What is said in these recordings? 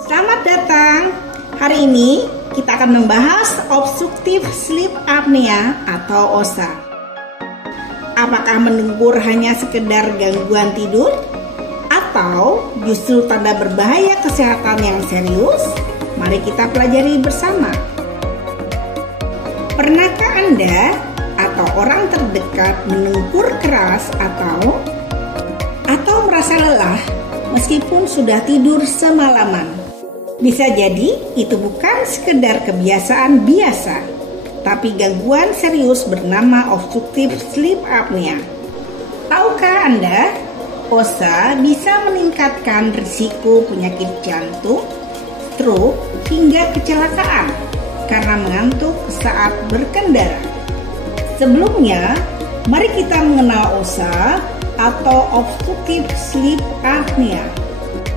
Selamat datang. Hari ini kita akan membahas obstruktif sleep apnea atau OSA. Apakah mendengkur hanya sekedar gangguan tidur atau justru tanda berbahaya kesehatan yang serius? Mari kita pelajari bersama. Pernahkah Anda atau orang terdekat mendengkur keras atau merasa lelah meskipun sudah tidur semalaman? Bisa jadi itu bukan sekedar kebiasaan biasa, tapi gangguan serius bernama obstruktif sleep apnea. Tahukah Anda, OSA bisa meningkatkan risiko penyakit jantung, stroke, hingga kecelakaan karena mengantuk saat berkendara. Sebelumnya, mari kita mengenal OSA atau obstruktif sleep apnea.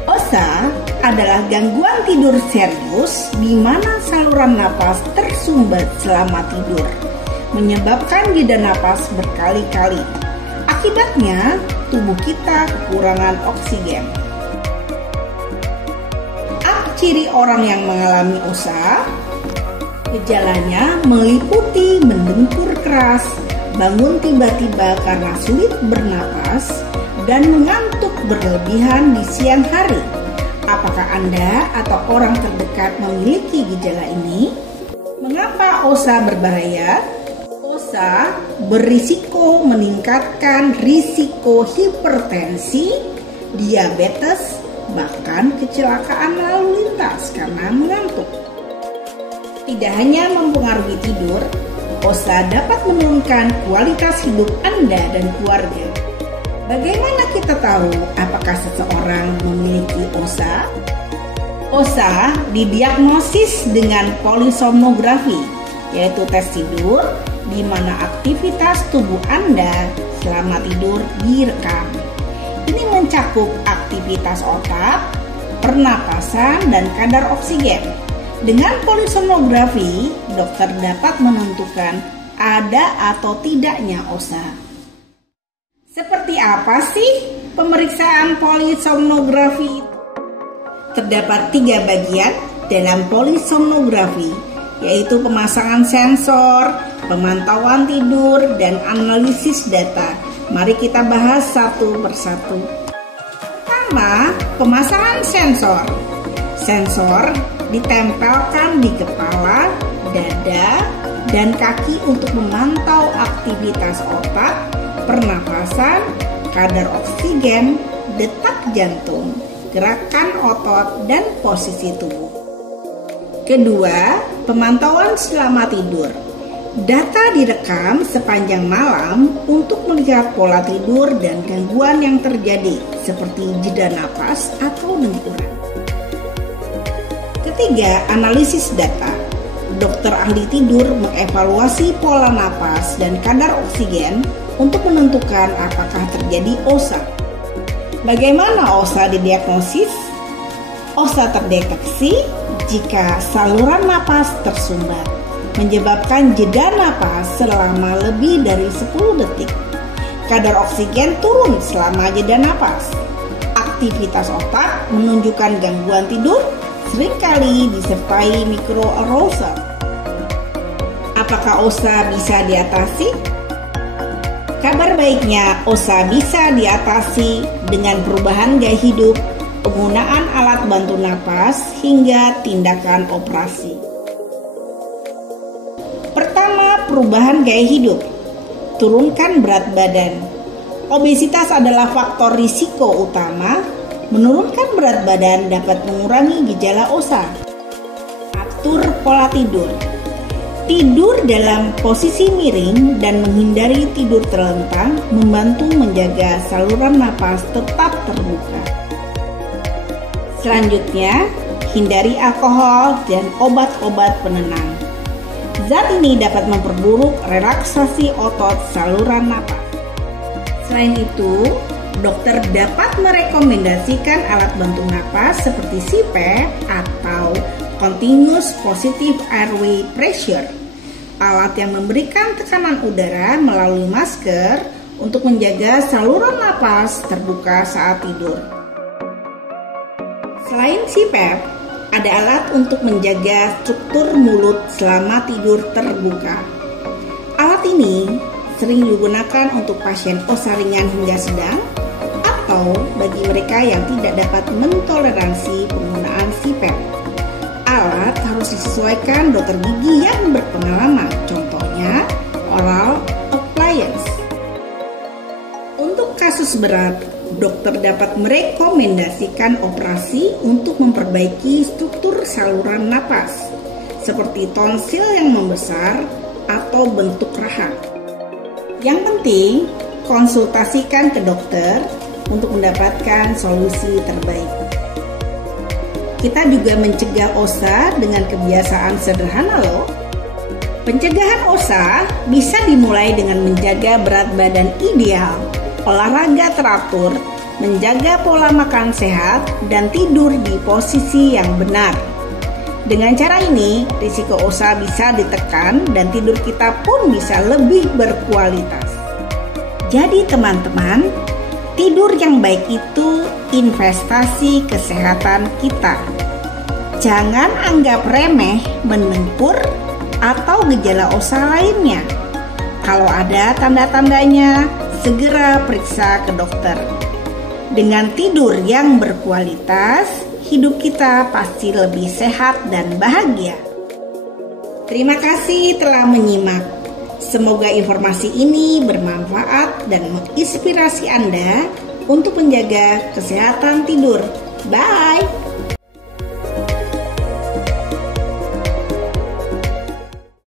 OSA adalah gangguan tidur serius di mana saluran napas tersumbat selama tidur, menyebabkan jeda napas berkali-kali. Akibatnya, tubuh kita kekurangan oksigen. Apa ciri orang yang mengalami OSA? Gejalanya meliputi mendengkur keras, bangun tiba-tiba karena sulit bernapas, dan mengantuk berlebihan di siang hari. Apakah Anda atau orang terdekat memiliki gejala ini? Mengapa OSA berbahaya? OSA berisiko meningkatkan risiko hipertensi, diabetes, bahkan kecelakaan lalu lintas karena mengantuk. Tidak hanya mempengaruhi tidur, OSA dapat menurunkan kualitas hidup Anda dan keluarga. Bagaimana kita tahu apakah seseorang memiliki OSA? OSA didiagnosis dengan polisomnografi, yaitu tes tidur di mana aktivitas tubuh Anda selama tidur direkam. Ini mencakup aktivitas otak, pernapasan, dan kadar oksigen. Dengan polisomnografi, dokter dapat menentukan ada atau tidaknya OSA. Seperti apa sih pemeriksaan polisomnografi? Terdapat 3 bagian dalam polisomnografi, yaitu pemasangan sensor, pemantauan tidur, dan analisis data. Mari kita bahas satu persatu. Pertama, pemasangan sensor. Sensor ditempelkan di kepala, dada, dan kaki untuk memantau aktivitas otak, pernapasan, kadar oksigen, detak jantung, gerakan otot, dan posisi tubuh. Kedua, pemantauan selama tidur. Data direkam sepanjang malam untuk melihat pola tidur dan gangguan yang terjadi seperti jeda napas atau dengkuran. Ketiga, analisis data. Dokter ahli tidur mengevaluasi pola napas dan kadar oksigen untuk menentukan apakah terjadi OSA. Bagaimana OSA didiagnosis? OSA terdeteksi jika saluran napas tersumbat, menyebabkan jeda napas selama lebih dari 10 detik. Kadar oksigen turun selama jeda napas. Aktivitas otak menunjukkan gangguan tidur, seringkali disertai mikroarousal. Apakah OSA bisa diatasi? Kabar baiknya, OSA bisa diatasi dengan perubahan gaya hidup, penggunaan alat bantu napas, hingga tindakan operasi. Pertama, perubahan gaya hidup. Turunkan berat badan. Obesitas adalah faktor risiko utama. Menurunkan berat badan dapat mengurangi gejala OSA. Atur pola tidur. Tidur dalam posisi miring dan menghindari tidur terlentang membantu menjaga saluran napas tetap terbuka. Selanjutnya, hindari alkohol dan obat-obat penenang. Zat ini dapat memperburuk relaksasi otot saluran napas. Selain itu, dokter dapat merekomendasikan alat bantu napas seperti CPAP atau Continuous Positive Airway Pressure, alat yang memberikan tekanan udara melalui masker untuk menjaga saluran napas terbuka saat tidur. Selain CPAP, ada alat untuk menjaga struktur mulut selama tidur terbuka. Alat ini sering digunakan untuk pasien OSA ringan hingga sedang atau bagi mereka yang tidak dapat mentoleransi penggunaan CPAP. Alat harus disesuaikan dokter gigi yang berpengalaman, contohnya oral appliance. Untuk kasus berat, dokter dapat merekomendasikan operasi untuk memperbaiki struktur saluran napas, seperti tonsil yang membesar atau bentuk rahang. Yang penting, konsultasikan ke dokter untuk mendapatkan solusi terbaik. Kita juga mencegah OSA dengan kebiasaan sederhana loh. Pencegahan OSA bisa dimulai dengan menjaga berat badan ideal, olahraga teratur, menjaga pola makan sehat, dan tidur di posisi yang benar. Dengan cara ini, risiko OSA bisa ditekan dan tidur kita pun bisa lebih berkualitas. Jadi teman-teman, tidur yang baik itu investasi kesehatan kita. Jangan anggap remeh mendengkur atau gejala OSA lainnya. Kalau ada tanda-tandanya, segera periksa ke dokter. Dengan tidur yang berkualitas, hidup kita pasti lebih sehat dan bahagia. Terima kasih telah menyimak. Semoga informasi ini bermanfaat dan menginspirasi Anda untuk menjaga kesehatan tidur. Bye!